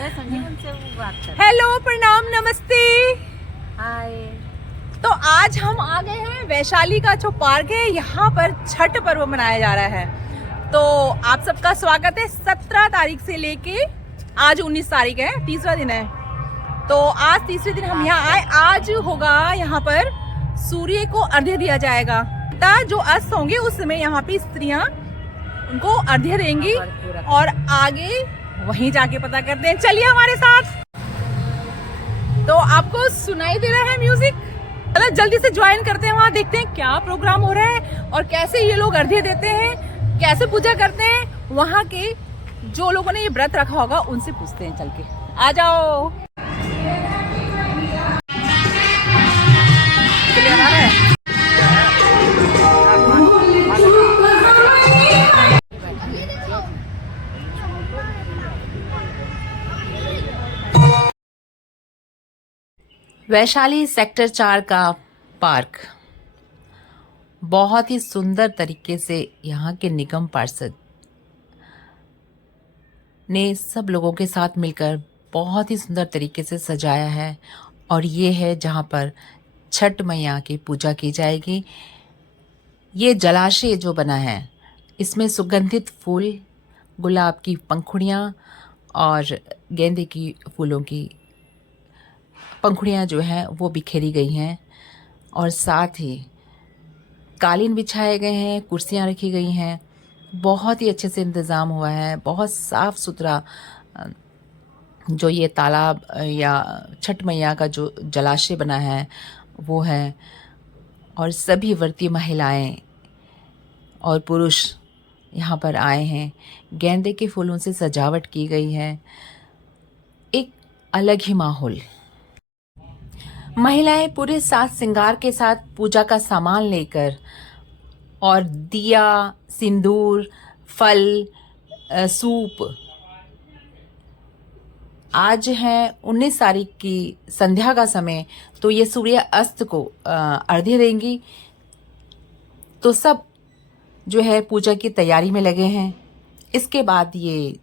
Hello, प्रणाम, नमस्ते। हाय। तो आज हम आ गए हैं वैशाली का जो पार्क है, यहाँ पर छठ पर्व मनाया जा रहा है। तो आप सबका स्वागत है। 17 तारीख से लेके आज 19 तारीख है, तीसरा दिन है। तो आज तीसरे दिन हम यहाँ आए। आज होगा यहाँ पर सूर्य को अर्घ्य दिया जाएगा। जो अस्त होंगे उस समय यहाँ पे स्त्रियाँ उनको अर्घ्य देंगी और आगे वहीं जाके पता करते हैं। चलिए हमारे साथ। तो आपको सुनाई दे रहा है म्यूजिक? चलो जल्दी से ज्वाइन करते हैं, वहाँ देखते हैं क्या प्रोग्राम हो रहा है और कैसे ये लोग अर्घ्य देते हैं, कैसे पूजा करते हैं। वहाँ के जो लोगों ने ये व्रत रखा होगा उनसे पूछते हैं। चल के आ जाओ। क्लियर आ रहा है? वैशाली सेक्टर 4 का पार्क बहुत ही सुंदर तरीके से यहाँ के निगम पार्षद ने सब लोगों के साथ मिलकर बहुत ही सुंदर तरीके से सजाया है। और ये है जहाँ पर छठ मैया की पूजा की जाएगी। ये जलाशय जो बना है, इसमें सुगंधित फूल, गुलाब की पंखुड़ियाँ और गेंदे की फूलों की पंखुड़ियाँ जो हैं वो बिखेरी गई हैं। और साथ ही कालीन बिछाए गए हैं, कुर्सियाँ रखी गई हैं। बहुत ही अच्छे से इंतज़ाम हुआ है। बहुत साफ़ सुथरा जो ये तालाब या छठ मैया का जो जलाशय बना है वो है। और सभी व्रती महिलाएं और पुरुष यहाँ पर आए हैं। गेंदे के फूलों से सजावट की गई है। एक अलग ही माहौल। महिलाएं पूरे साज श्रृंगार के साथ पूजा का सामान लेकर और दिया, सिंदूर, फल, सूप। आज है 19 तारीख की संध्या का समय, तो ये सूर्य अस्त को अर्घ्य देंगी। तो सब जो है पूजा की तैयारी में लगे हैं। इसके बाद ये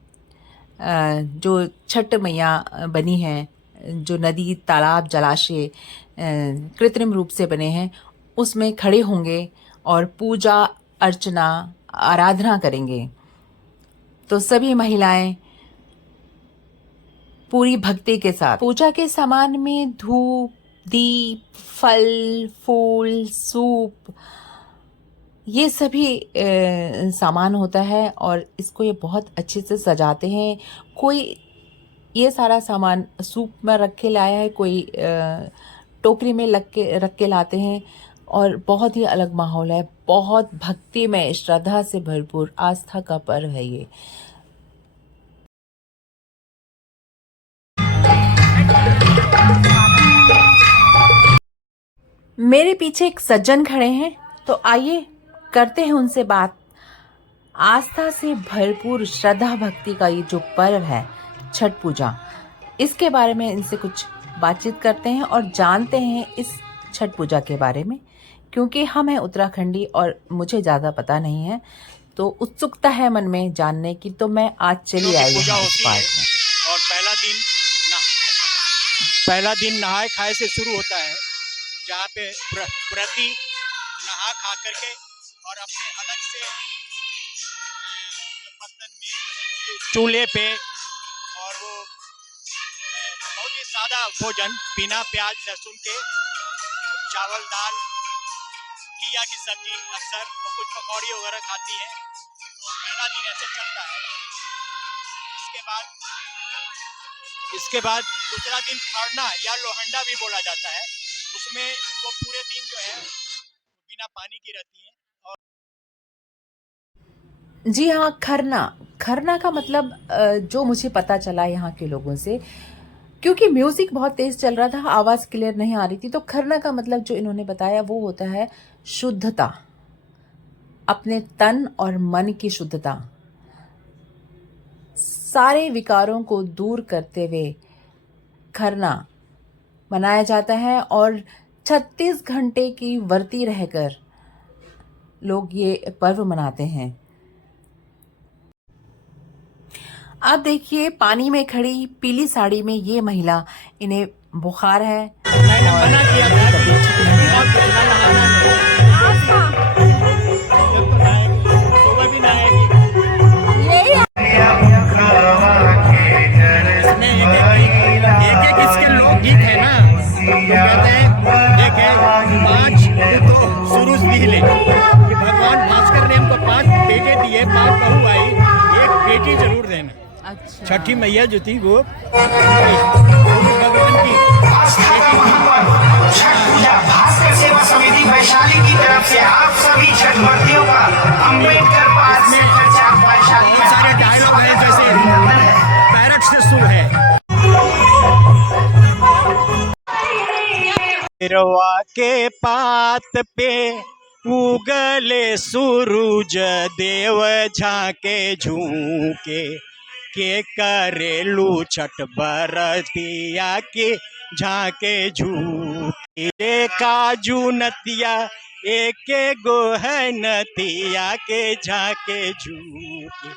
जो छठ मैया बनी है, जो नदी, तालाब, जलाशय कृत्रिम रूप से बने हैं, उसमें खड़े होंगे और पूजा अर्चना आराधना करेंगे। तो सभी महिलाएं पूरी भक्ति के साथ पूजा के सामान में धूप, दीप, फल, फूल, सूप, ये सभी सामान होता है और इसको ये बहुत अच्छे से सजाते हैं। कोई ये सारा सामान सूप में रख के लाया है, कोई टोकरी में रख के लाते हैं। और बहुत ही अलग माहौल है। बहुत भक्तिमय, श्रद्धा से भरपूर आस्था का पर्व है ये। मेरे पीछे एक सज्जन खड़े हैं, तो आइए करते हैं उनसे बात। आस्था से भरपूर श्रद्धा भक्ति का ये जो पर्व है छठ पूजा, इसके बारे में इनसे कुछ बातचीत करते हैं और जानते हैं इस छठ पूजा के बारे में। क्योंकि हम हैं उत्तराखंडी और मुझे ज़्यादा पता नहीं है, तो उत्सुकता है मन में जानने की। तो मैं आज चली आई हूँ इस पार्क में। और पहला दिन नहाए खाए से शुरू होता है, जहाँ पे व्रती नहा खा करके और अपने अलग से बर्तन में चूल्हे पे, और वो बहुत ही सादा भोजन बिना प्याज लहसुन के, चावल दाल, घिया की सब्जी, अक्सर कुछ पकौड़ी वगैरह खाती है। तो पहला दिन ऐसे चलता है। इसके बाद दूसरा दिन खरना या लोहंडा भी बोला जाता है। उसमें वो पूरे दिन जो है बिना पानी की रहती है। जी हाँ, खरना। खरना का मतलब जो मुझे पता चला यहाँ के लोगों से, क्योंकि म्यूजिक बहुत तेज चल रहा था, आवाज क्लियर नहीं आ रही थी, तो खरना का मतलब जो इन्होंने बताया वो होता है शुद्धता, अपने तन और मन की शुद्धता, सारे विकारों को दूर करते हुए खरना मनाया जाता है। और 36 घंटे की व्रती रहकर लोग ये पर्व मनाते हैं। अब देखिए पानी में खड़ी पीली साड़ी में ये महिला, इन्हें बुखार है मैंने और मना किया इनकी था कि तबीयत ठीक नहीं बहुत है। कुछ नहाना जब तो नहाएगी, सुबह भी नहाएगी। इसमें एक एक इसके लोकगीत है ना, तो कहते हैं एक है 5 तो सुरुज दिले कि भगवान भास्कर ने हमको 5 बेटे दिए, 5 बहू आई, एक बेटी जरूर देना। अच्छा, छठी मैया जो थी वो सूरज भगवान की छठ पूजा भास्कर सेवा समिति वैशाली की तरफ से आप सभी छठ व्रतियों का अम्बेडकर पार्क से वैशाली बहुत सारे डायलॉग हैं, जैसे पैरट से शुरू है। गिरवा के पात पे उगले सूरज देव झाके झूके के करेलू छठ बरतिया के झाके झूके काजू नतिया एक गोहनतिया के झाके झूके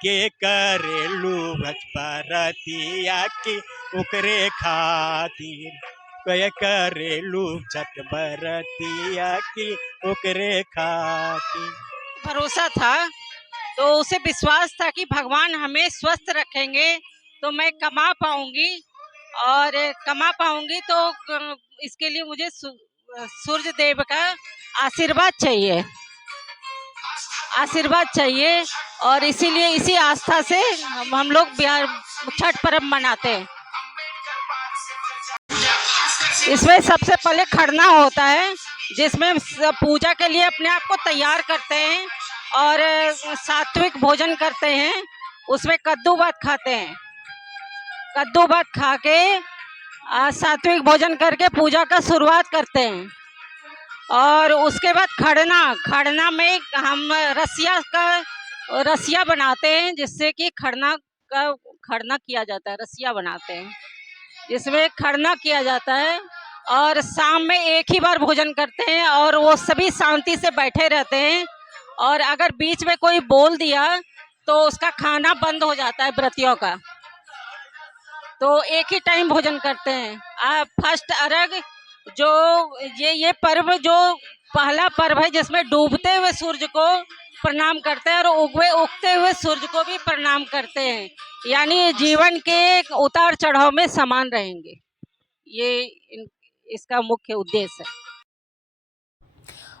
के करेलू भज बरतिया के उकरे खातिर कय करेलू छठ बरतिया की ओकरे खातिर। भरोसा था, तो उसे विश्वास था कि भगवान हमें स्वस्थ रखेंगे तो मैं कमा पाऊंगी, और कमा पाऊंगी तो इसके लिए मुझे सूर्य देव का आशीर्वाद चाहिए, आशीर्वाद चाहिए। और इसीलिए इसी आस्था से हम लोग छठ पर्व मनाते हैं। इसमें सबसे पहले खरना होता है, जिसमें पूजा के लिए अपने आप को तैयार करते हैं और सात्विक भोजन करते हैं। उसमें कद्दू भात खाते हैं, कद्दू भात खा के सात्विक भोजन करके पूजा का शुरुआत करते हैं। और उसके बाद खरना में हम रसिया बनाते हैं, जिससे कि खरना किया जाता है। रसिया बनाते हैं जिसमें खरना किया जाता है, और शाम में एक ही बार भोजन करते हैं और वो सभी शांति से बैठे रहते हैं। और अगर बीच में कोई बोल दिया तो उसका खाना बंद हो जाता है व्रतियों का। तो एक ही टाइम भोजन करते हैं। फर्स्ट अर्घ जो ये पर्व जो पहला पर्व है, जिसमें डूबते हुए सूर्य को प्रणाम करते हैं और उगते हुए सूर्य को भी प्रणाम करते हैं, यानी जीवन के उतार चढ़ाव में समान रहेंगे। ये इसका मुख्य उद्देश्य है।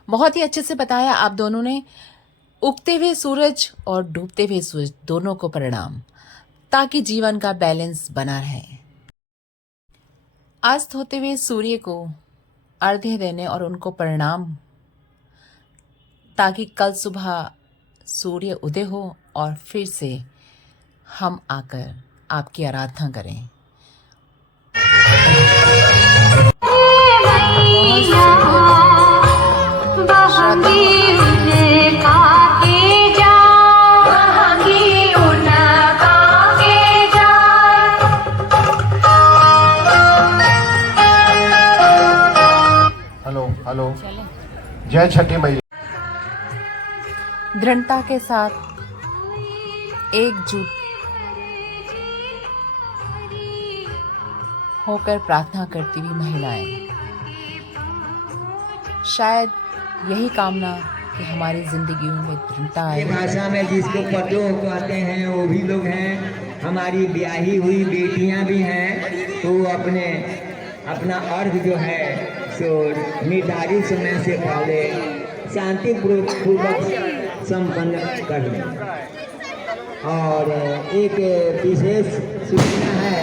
बहुत ही अच्छे से बताया आप दोनों ने। उगते हुए सूरज और डूबते हुए सूरज दोनों को प्रणाम, ताकि जीवन का बैलेंस बना रहे। अस्त होते हुए सूर्य को अर्घ्य देने और उनको प्रणाम, ताकि कल सुबह सूर्य उदय हो और फिर से हम आकर आपकी आराधना करें। हेलो हेलो, जय छठी मैया। दृढ़ता के साथ एकजुट होकर प्रार्थना करती हुई महिलाएं, शायद यही कामना कि हमारी जिंदगियों में दृढ़ता आए। भाषा में जिसको पटो कहते हैं वो भी लोग हैं। हमारी ब्याही हुई बेटियां भी हैं, तो अपने अपना अर्घ जो है सो निर्धारित समय से पहले शांतिपूर्वक संपन्न कर लें। और एक विशेष सूचना है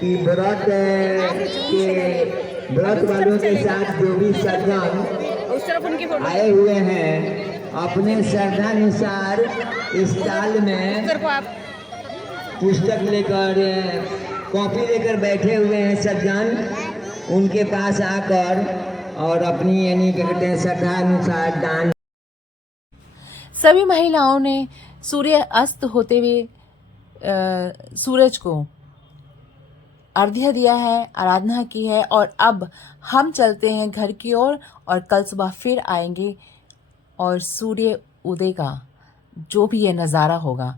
कि व्रत वालों के साथ जो भी सज्जन आए हुए हैं, अपने श्रद्धानुसार इस काल में पुस्तक लेकर कॉपी लेकर बैठे हुए हैं सज्जन, उनके पास आकर और अपनी यानी क्या कहते हैं श्रद्धानुसार दान। सभी महिलाओं ने सूर्य अस्त होते हुए सूरज को अर्घ्य दिया है, आराधना की है। और अब हम चलते हैं घर की ओर और कल सुबह फिर आएंगे और सूर्य उदय का जो भी ये नज़ारा होगा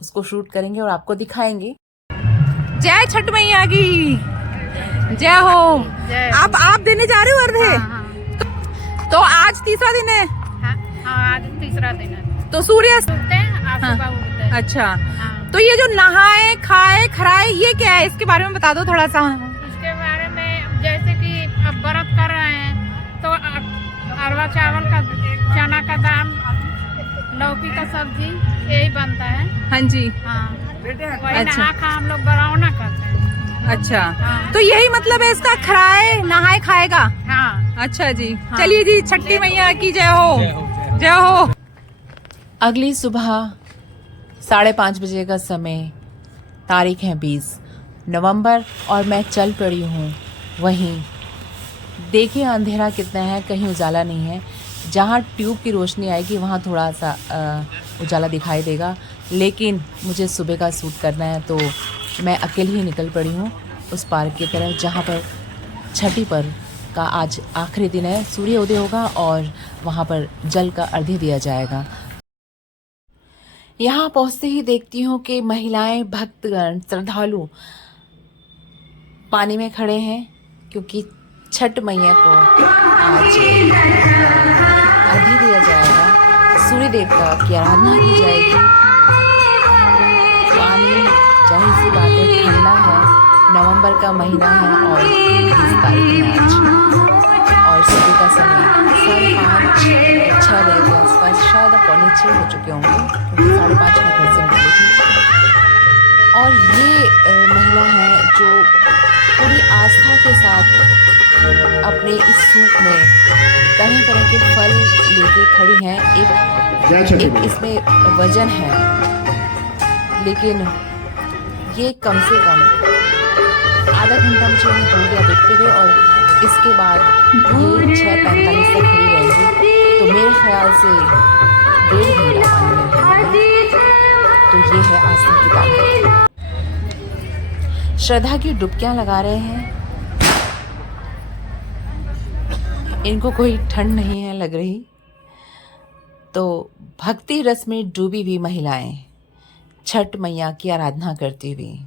उसको शूट करेंगे और आपको दिखाएंगे। जय छठ मैया की जय हो। आप देने जा रहे हो अर्घ्य? तो आज तीसरा दिन है। आज तीसरा दिन है। तो सूर्यास्त उठते हैं, आज सुबह उठते हैं। अच्छा। हाँ। तो ये जो नहाए खाए खराए ये क्या है, इसके बारे में बता दो थोड़ा सा। इसके बारे में जैसे कि अब व्रत कर रहे हैं तो अरवा चावल का, चना का दाल, लौकी का सब्जी यही बनता है। हाँ जी। हाँ, वही अच्छा। नहा खा हम लोग बरौना करते हैं। अच्छा। हाँ। तो यही मतलब है इसका, खराए नहाए खाएगा। हाँ। अच्छा जी। चलिए जी, छठी मैया की जय हो। जय हो। अगली सुबह 5:30 बजे का समय, तारीख है 20 नवंबर और मैं चल पड़ी हूँ वहीं। देखिए अंधेरा कितना है, कहीं उजाला नहीं है। जहाँ ट्यूब की रोशनी आएगी वहाँ थोड़ा सा उजाला दिखाई देगा, लेकिन मुझे सुबह का शूट करना है तो मैं अकेली ही निकल पड़ी हूँ उस पार्क की तरफ जहाँ पर छठी पर्व का आज आखिरी दिन है। सूर्योदय होगा और वहाँ पर जल का अर्घ्य दिया जाएगा। यहाँ पहुँचते ही देखती हूँ कि महिलाएं, भक्तगण, श्रद्धालु पानी में खड़े हैं क्योंकि छठ मैया को आज अर्घ्य दिया जाएगा, सूर्य देवता की आराधना की जाएगी। पानी जाहिर सी बात है ठंडा है, नवंबर का महीना है और 20 तारीख है आज, और सुबह का समय 5:30-6 बजे के आसपास, शायद 5:45 हो चुके होंगे क्योंकि 5:30 में घर से निकली थी। और ये महिला है जो पूरी आस्था के साथ अपने इस सूप में तरह तरह के फल लेके खड़ी हैं। एक इसमें वजन है, लेकिन ये कम से कम आधा घंटा मुझे हो गया देखते हुए, और इसके बाद ये 6:45 तक खड़ी रहेंगी। तो मेरे ख्याल से 1.5 घंटा पानी में रहेंगी। तो ये है आस्था की ताकत। श्रद्धा की डुबकियां लगा रहे हैं। इनको कोई ठंड नहीं है लग रही। तो भक्ति रस में डूबी हुई महिलाएं छठ मैया की आराधना करती हुई,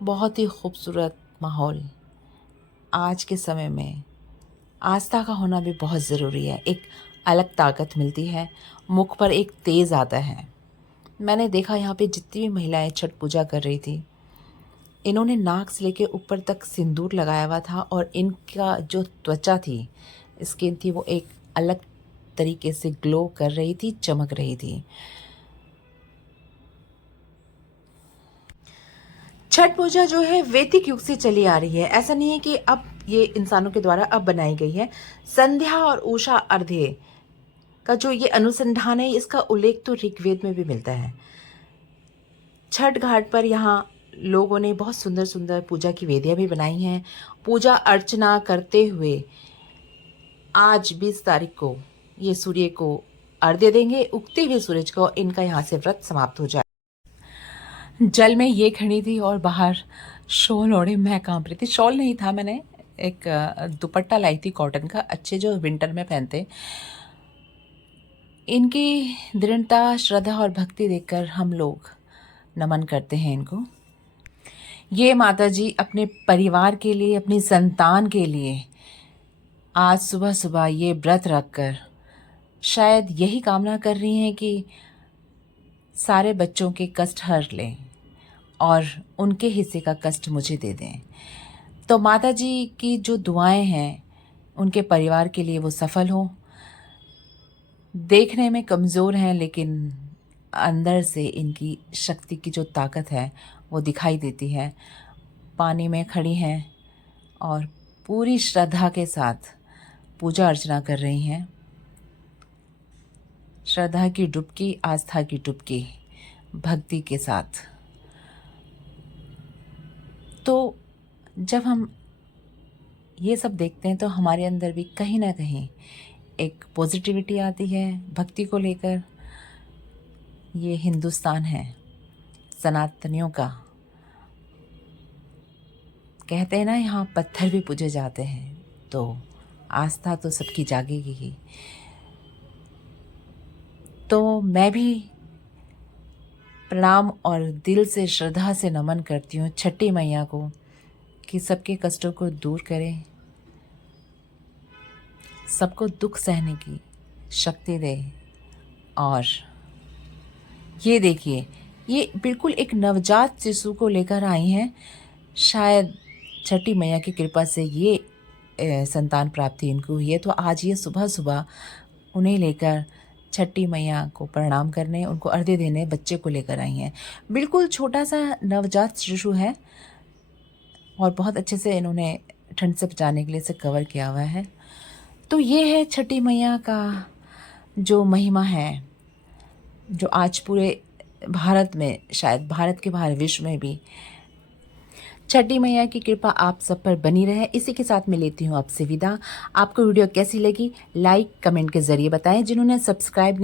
बहुत ही खूबसूरत माहौल। आज के समय में आस्था का होना भी बहुत ज़रूरी है। एक अलग ताकत मिलती है, मुख पर एक तेज़ आता है। मैंने देखा यहाँ पे जितनी भी महिलाएं छठ पूजा कर रही थी, इन्होंने नाक से लेके ऊपर तक सिंदूर लगाया हुआ था, और इनका जो त्वचा थी, स्किन थी, वो एक अलग तरीके से ग्लो कर रही थी, चमक रही थी। छठ पूजा जो है वैदिक युग से चली आ रही है। ऐसा नहीं है कि अब ये इंसानों के द्वारा अब बनाई गई है। संध्या और उषा अर्घ्य का जो ये अनुसंधान है, इसका उल्लेख तो ऋग्वेद में भी मिलता है। छठ घाट पर यहाँ लोगों ने बहुत सुंदर सुंदर पूजा की वेदियाँ भी बनाई हैं। पूजा अर्चना करते हुए आज 20 तारीख को ये सूर्य को अर्घ्य देंगे। उगते हुए सूरज को इनका यहाँ से व्रत समाप्त हो जाए। जल में ये खड़ी थी और बाहर शॉल ओढ़े मैं कांप रही थी। शॉल नहीं था, मैंने एक दुपट्टा लाई थी कॉटन का, अच्छे जो विंटर में पहनते। इनकी दृढ़ता, श्रद्धा और भक्ति देखकर हम लोग नमन करते हैं इनको। ये माता जी अपने परिवार के लिए, अपनी संतान के लिए आज सुबह सुबह ये व्रत रखकर शायद यही कामना कर रही हैं कि सारे बच्चों के कष्ट हर लें और उनके हिस्से का कष्ट मुझे दे दें। तो माता जी की जो दुआएं हैं उनके परिवार के लिए वो सफल हों। देखने में कमज़ोर हैं, लेकिन अंदर से इनकी शक्ति की जो ताकत है वो दिखाई देती है। पानी में खड़ी हैं और पूरी श्रद्धा के साथ पूजा अर्चना कर रही हैं। श्रद्धा की डुबकी, आस्था की डुबकी, भक्ति के साथ। तो जब हम ये सब देखते हैं तो हमारे अंदर भी कहीं ना कहीं एक पॉजिटिविटी आती है भक्ति को लेकर। ये हिंदुस्तान है सनातनियों का। कहते हैं ना, यहाँ पत्थर भी पूजे जाते हैं, तो आस्था तो सबकी जागेगी ही। तो मैं भी प्रणाम और दिल से श्रद्धा से नमन करती हूँ छठी मैया को कि सबके कष्टों को दूर करें, सबको दुख सहने की शक्ति दे। और ये देखिए, ये बिल्कुल एक नवजात शिशु को लेकर आई हैं। शायद छठी मैया की कृपा से ये संतान प्राप्ति इनको हुई है। तो आज ये सुबह सुबह उन्हें लेकर छठी मैया को प्रणाम करने, उनको अर्घ्य देने बच्चे को लेकर आई हैं। बिल्कुल छोटा सा नवजात शिशु है और बहुत अच्छे से इन्होंने ठंड से बचाने के लिए इसे कवर किया हुआ है। तो ये है छठी मैया का जो महिमा है, जो आज पूरे भारत में, शायद भारत के बाहर विश्व में भी छठी मैया की कृपा आप सब पर बनी रहे। इसी के साथ मैं लेती हूँ आपसे विदा। आपको वीडियो कैसी लगी लाइक कमेंट के ज़रिए बताएं। जिन्होंने सब्सक्राइब